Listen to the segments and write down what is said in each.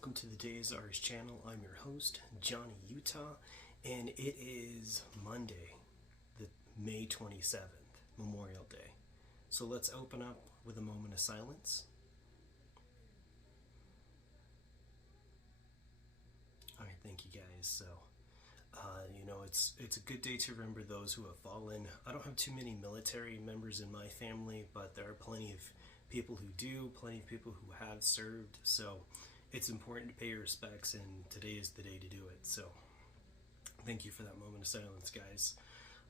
welcome to the TheDayIsOurz channel. I'm your host, Johnny Utah, and it is Monday, the May 27th, Memorial Day. So let's open up with a moment of silence. All right, thank you guys. So, it's a good day to remember those who have fallen. I don't have too many military members in my family, but there are plenty of people who do, plenty of people who have served. So it's important to pay your respects, and today is the day to do it. So thank you for that moment of silence, guys.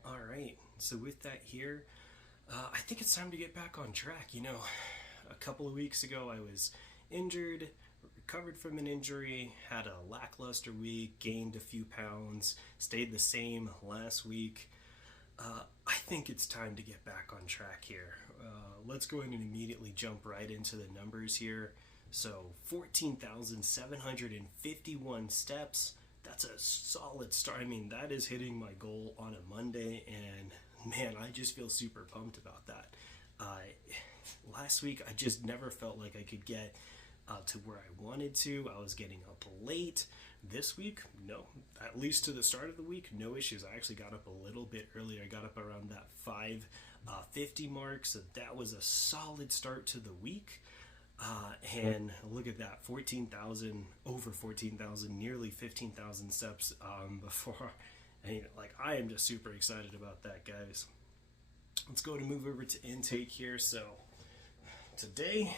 All right, so with that here, I think it's time to get back on track. A couple of weeks ago I was injured, recovered from an injury, had a lackluster week, gained a few pounds, stayed the same last week. I think it's time to get back on track here. Let's go ahead and immediately jump right into the numbers here. So 14,751 steps. That's a solid start. I mean, that is hitting my goal on a Monday, and man, I just feel super pumped about that. Last week, I just never felt like I could get to where I wanted to. I was getting up late. This week, no. At least to the start of the week, no issues. I actually got up a little bit earlier. I got up around that 5:50 mark, so that was a solid start to the week. And look at that, 14,000, over 14,000, nearly 15,000 steps before. And I am just super excited about that, guys. Let's go to move over to intake here. So today,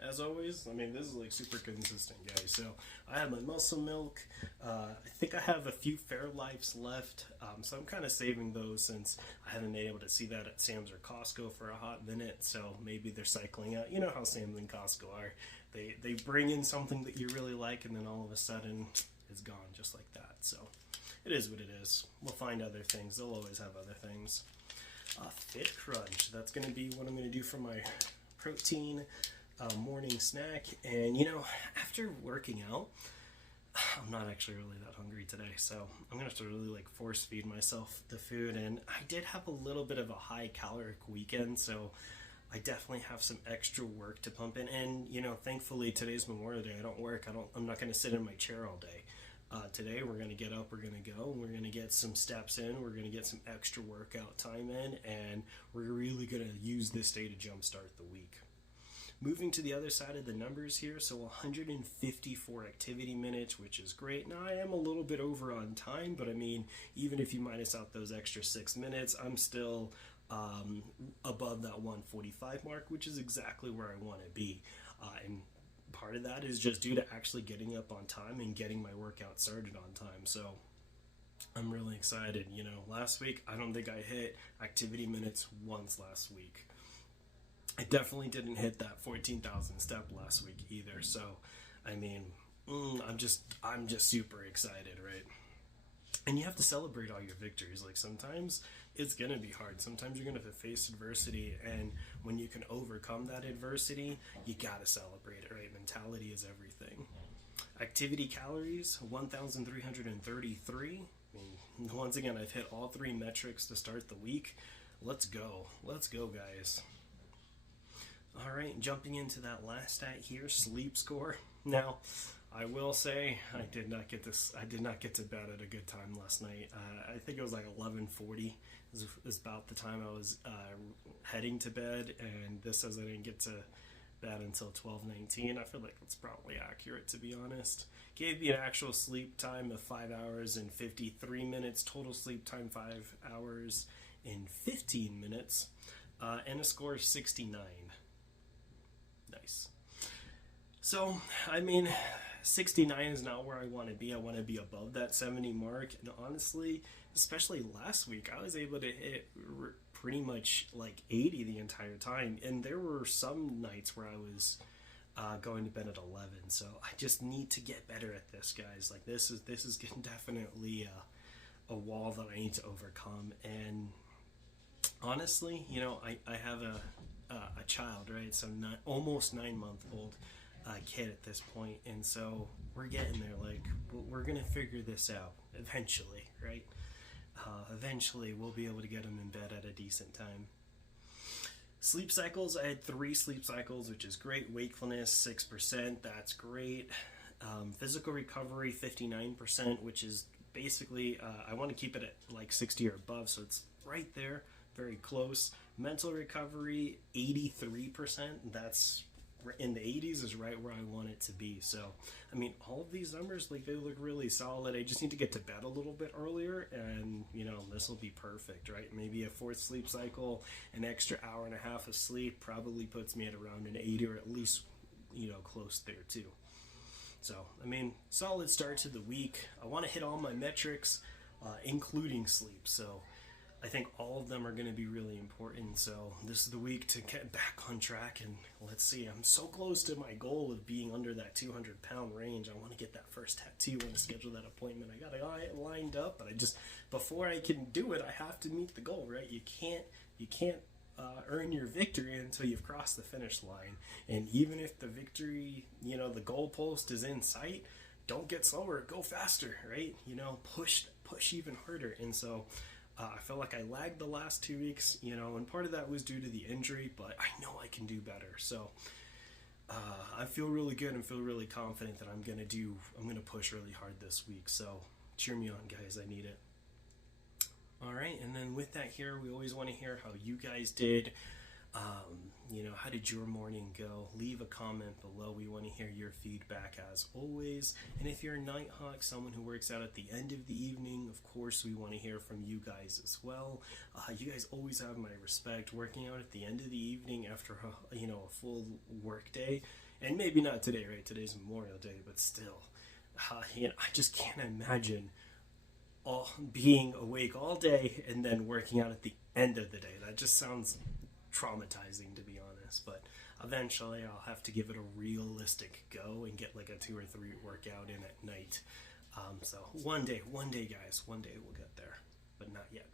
as always, this is super consistent, guys. So I have my muscle milk. I think I have a few Fairlifes left, so I'm kind of saving those since I haven't been able to see that at Sam's or Costco for a hot minute. So maybe they're cycling out. You know how Sam's and Costco are. They bring in something that you really like, and then all of a sudden it's gone just like that. So it is what it is. We'll find other things. They'll always have other things. Fit Crunch. That's going to be what I'm going to do for my protein morning snack. And after working out, I'm not actually really that hungry today, so I'm gonna have to really force feed myself the food. And I did have a little bit of a high caloric weekend, so I definitely have some extra work to pump in. And thankfully today's Memorial Day. I don't work. I'm not gonna sit in my chair all day. Today we're gonna get up, we're gonna go, and we're gonna get some steps in, we're gonna get some extra workout time in, and we're really gonna use this day to jumpstart the week. Moving to the other side of the numbers here, so 154 activity minutes, which is great. Now, I am a little bit over on time, but even if you minus out those extra 6 minutes, I'm still above that 145 mark, which is exactly where I want to be. And part of that is just due to actually getting up on time and getting my workout started on time. So I'm really excited. Last week, I don't think I hit activity minutes once last week. I definitely didn't hit that 14,000 step last week either. So, I'm just super excited, right? And you have to celebrate all your victories. Sometimes it's gonna be hard. Sometimes you're gonna have to face adversity, and when you can overcome that adversity, you gotta celebrate it, right? Mentality is everything. Activity calories, 1,333. Once again, I've hit all 3 metrics to start the week. Let's go, guys. All right, jumping into that last stat here, sleep score. Now, I will say I did not get to bed at a good time last night. I think it was 11:40. It was about the time I was heading to bed, and this says I didn't get to bed until 12:19. I feel like that's probably accurate, to be honest. Gave me an actual sleep time of 5 hours and 53 minutes. Total sleep time 5 hours and 15 minutes, and a score of 69. Nice. So, 69 is not where I want to be. I want to be above that 70 mark. And honestly, especially last week, I was able to hit pretty much 80 the entire time. And there were some nights where I was going to bed at 11. So I just need to get better at this, guys. This is definitely a wall that I need to overcome. And honestly, I have a child, right? So almost 9-month-old kid at this point, and so we're getting there. We're gonna figure this out eventually, right? Eventually we'll be able to get him in bed at a decent time. Sleep cycles, I had 3 sleep cycles, which is great. Wakefulness 6%, that's great. Physical recovery 59%, which is basically I want to keep it at like 60 or above, so it's right there, very close. Mental recovery 83%. That's in the 80s is right where I want it to be. So I mean, all of these numbers, like, they look really solid. I just need to get to bed a little bit earlier, and this will be perfect, right? Maybe a fourth sleep cycle, an extra hour and a half of sleep probably puts me at around an 80, or at least close there too. So I mean, solid start to the week. I want to hit all my metrics, including sleep. So I think all of them are going to be really important. So this is the week to get back on track, and let's see. I'm so close to my goal of being under that 200-pound range. I want to get that first tattoo. I want to schedule that appointment. I got it lined up, but before I can do it, I have to meet the goal, right? You can't earn your victory until you've crossed the finish line. And even if the victory, the goalpost is in sight, don't get slower, go faster, right? Push even harder. And so I felt like I lagged the last 2 weeks, and part of that was due to the injury, but I know I can do better. So I feel really good and feel really confident that I'm going to push really hard this week. So cheer me on, guys. I need it. All right, and then with that here, we always want to hear how you guys did. How did your morning go? Leave a comment below. We want to hear your feedback as always. And if you're a Nighthawk, someone who works out at the end of the evening, of course, we want to hear from you guys as well. You guys always have my respect. Working out at the end of the evening after a full work day, and maybe not today, right? Today's Memorial Day, but still, I just can't imagine being awake all day and then working out at the end of the day. That just sounds traumatizing, to be honest, but eventually I'll have to give it a realistic go and get like a 2 or 3 workout in at night. So one day guys, one day we'll get there, but not yet.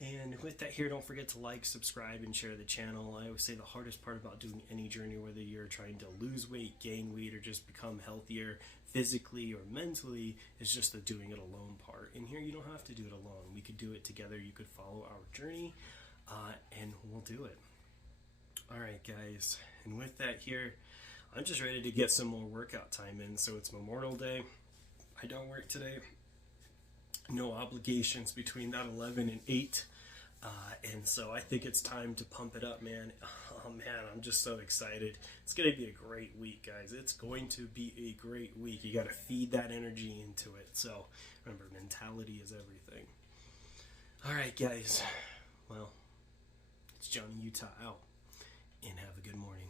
And with that here, don't forget to like, subscribe, and share the channel. I always say the hardest part about doing any journey, whether you're trying to lose weight, gain weight, or just become healthier physically or mentally, is just the doing it alone part. And here you don't have to do it alone. We could do it together. You could follow our journey, and we'll do it. All right, guys. And with that here, I'm just ready to get some more workout time in. So it's Memorial Day. I don't work today. No obligations between that 11 and 8. And so I think it's time to pump it up, man. Oh, man, I'm just so excited. It's going to be a great week, guys. It's going to be a great week. You got to feed that energy into it. So remember, mentality is everything. All right, guys. Well, it's Johnny Utah out, and have a good morning.